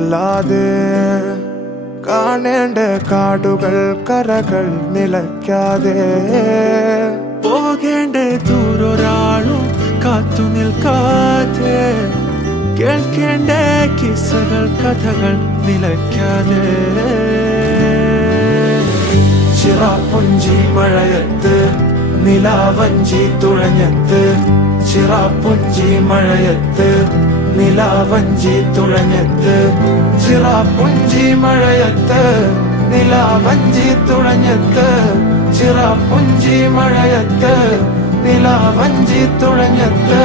നില്ലാതെ കാണേണ്ട കാടുകൾ കരകൾ നിലയ്ക്കാതെ പോകേണ്ട ദൂരൊരാളും കാത്തു നിൽക്കാതെ കേൾക്കേണ്ട കിസ്സകൾ കഥകൾ നിലയ്ക്കാതെ ചിറാപ്പുഞ്ചി മഴയത്ത് നിലാവഞ്ചി തുഴഞ്ഞത്ത് ചിറാപ്പുഞ്ചി മഴയത്ത് നിലാവഞ്ചി തുഴഞ്ഞത്ത് ചിറാപ്പുഞ്ചി മഴയത്ത് നിലാവഞ്ചി തുഴഞ്ഞത്ത് ചിറാപ്പുഞ്ചി മഴയത്ത് നിലാവഞ്ചി തുഴഞ്ഞത്ത്